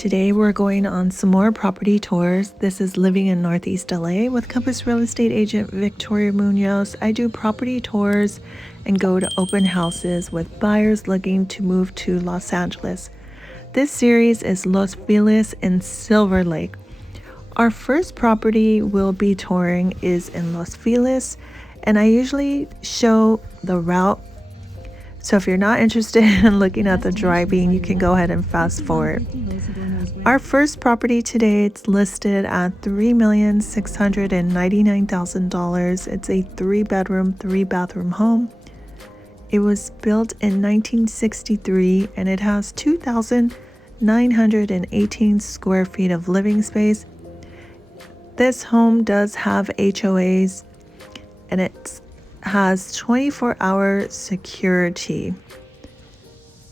Today we're going on some more property tours. This is Living in Northeast LA with Compass Real Estate Agent Victoria.Munoz. I do property tours and go to open houses with buyers looking to move to Los Angeles. This series is Los Feliz in Silver Lake. Our first property we'll be touring is in Los Feliz, and I usually show the route. So if you're not interested in looking at the driving, you can go ahead and fast forward. Our first property today, it's listed at $3,699,000. It's a 3-bedroom, 3-bathroom home. It was built in 1963 and it has 2,918 square feet of living space. This home does have HOAs and it has 24-hour security.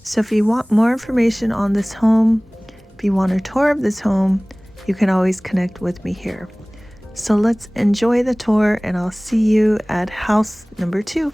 So if you want more information on this home, if you want a tour of this home, you can always connect with me here. So let's enjoy the tour and I'll see you at house number 2.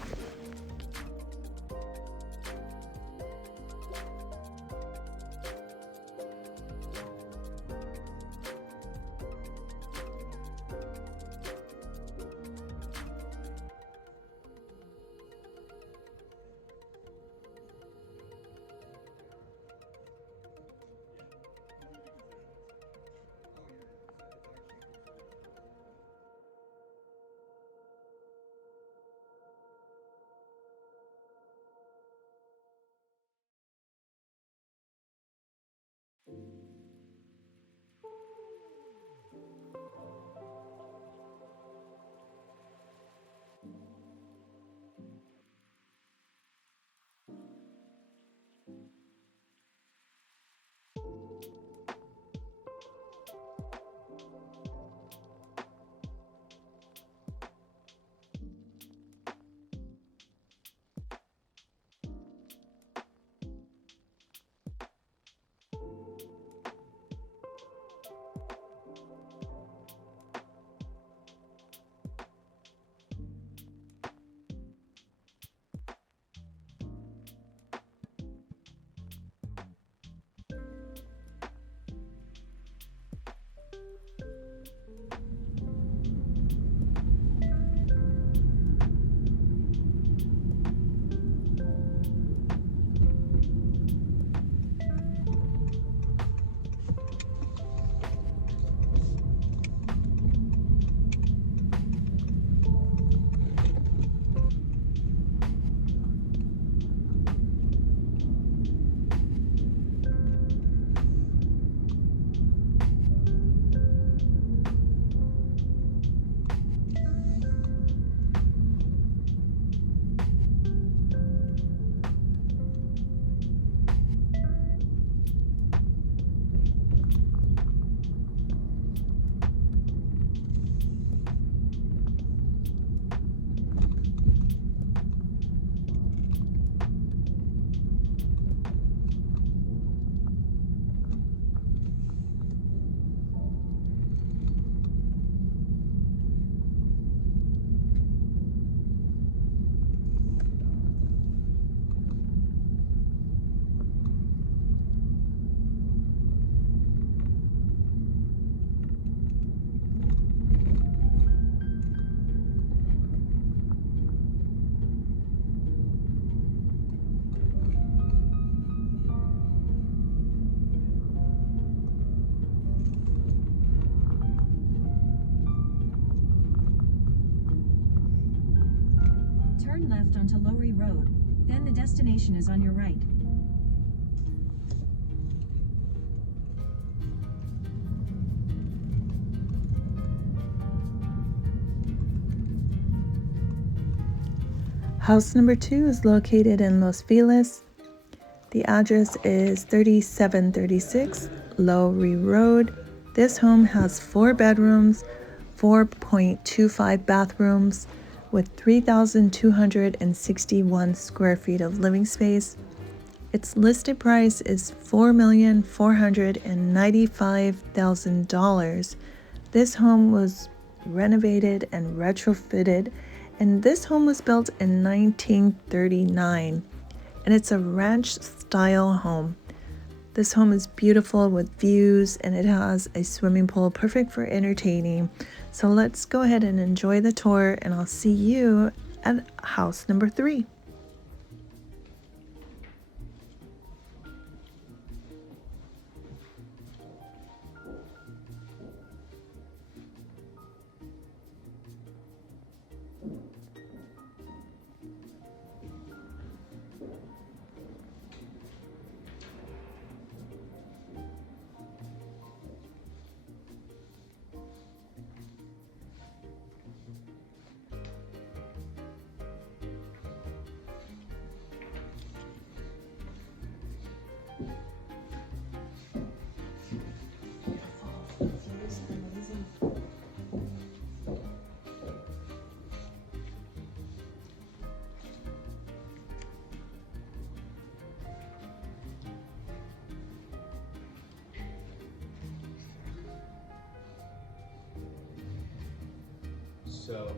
Turn left onto Lowry Road, then the destination is on your right. House number 2 is located in Los Feliz. The address is 3736 Lowry Road. This home has 4 bedrooms, 4.25 bathrooms, with 3,261 square feet of living space. Its listed price is $4,495,000. This home was renovated and retrofitted, and this home was built in 1939, and it's a ranch style home. This home is beautiful with views and it has a swimming pool, perfect for entertaining. So let's go ahead and enjoy the tour, and I'll see you at house number 3. So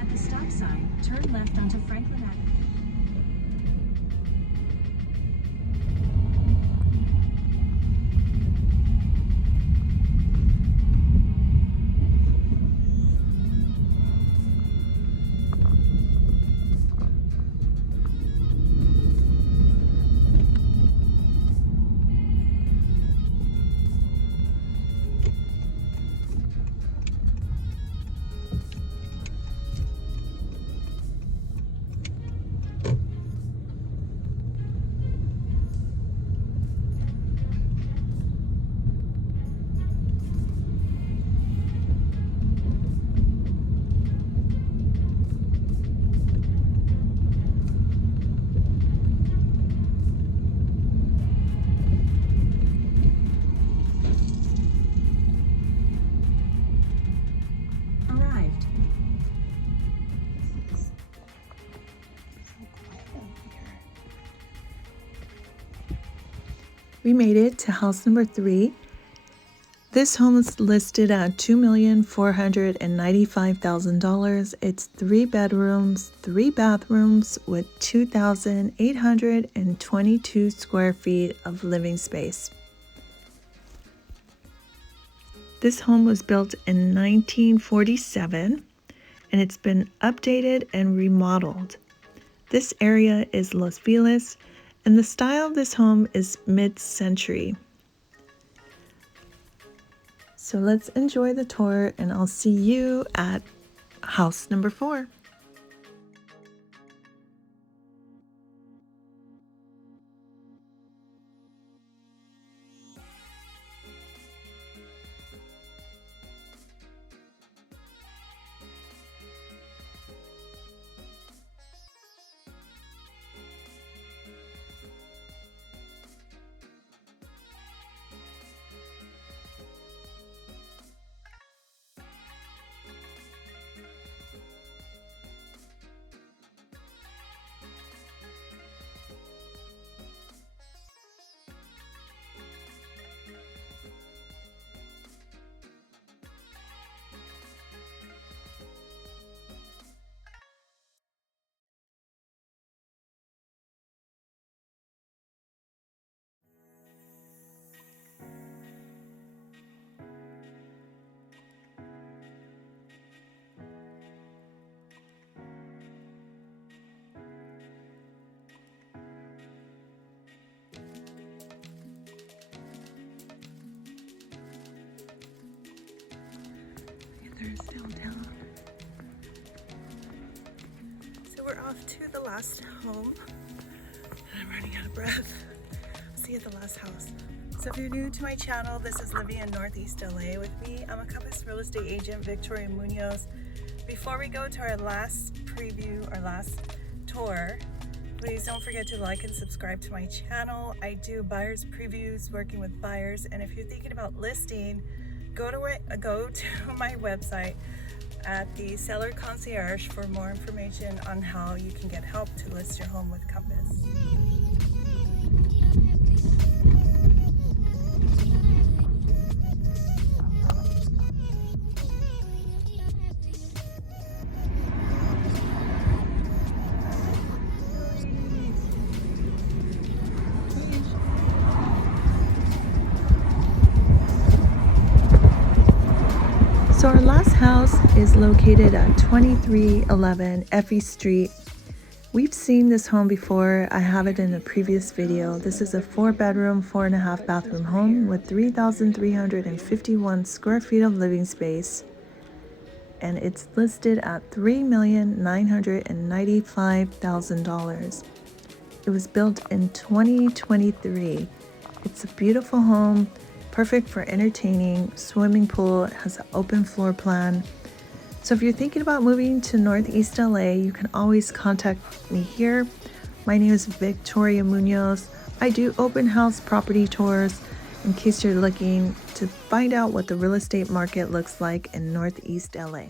At the stop sign, turn left onto Franklin Avenue. Arrived. We made it to house number 3. This home is listed at $2,495,000. It's 3 bedrooms, 3 bathrooms with 2,822 square feet of living space. This home was built in 1947 and it's been updated and remodeled. This area is Los Feliz and the style of this home is mid-century. So let's enjoy the tour and I'll see you at house number 4. There's downtown. So we're off to the last home. I'm running out of breath. See you at the last house. So if you're new to my channel, this is living in Northeast LA with me. I'm a Compass real estate agent, Victoria Munoz. Before we go to our last preview, our last tour, please don't forget to like and subscribe to my channel. I do buyers previews, working with buyers, and if you're thinking about listing, go to my website at the Seller Concierge for more information on how you can get help to list your home with Compass. So our last house is located at 2311 Effie Street. We've seen this home before. I have it in a previous video. This is a 4-bedroom, 4.5 bathroom home with 3,351 square feet of living space. And it's listed at $3,995,000. It was built in 2023. It's a beautiful home. Perfect for entertaining, swimming pool, it has an open floor plan. So if you're thinking about moving to Northeast LA, you can always contact me here. My name is Victoria Munoz. I do open house property tours in case you're looking to find out what the real estate market looks like in Northeast LA.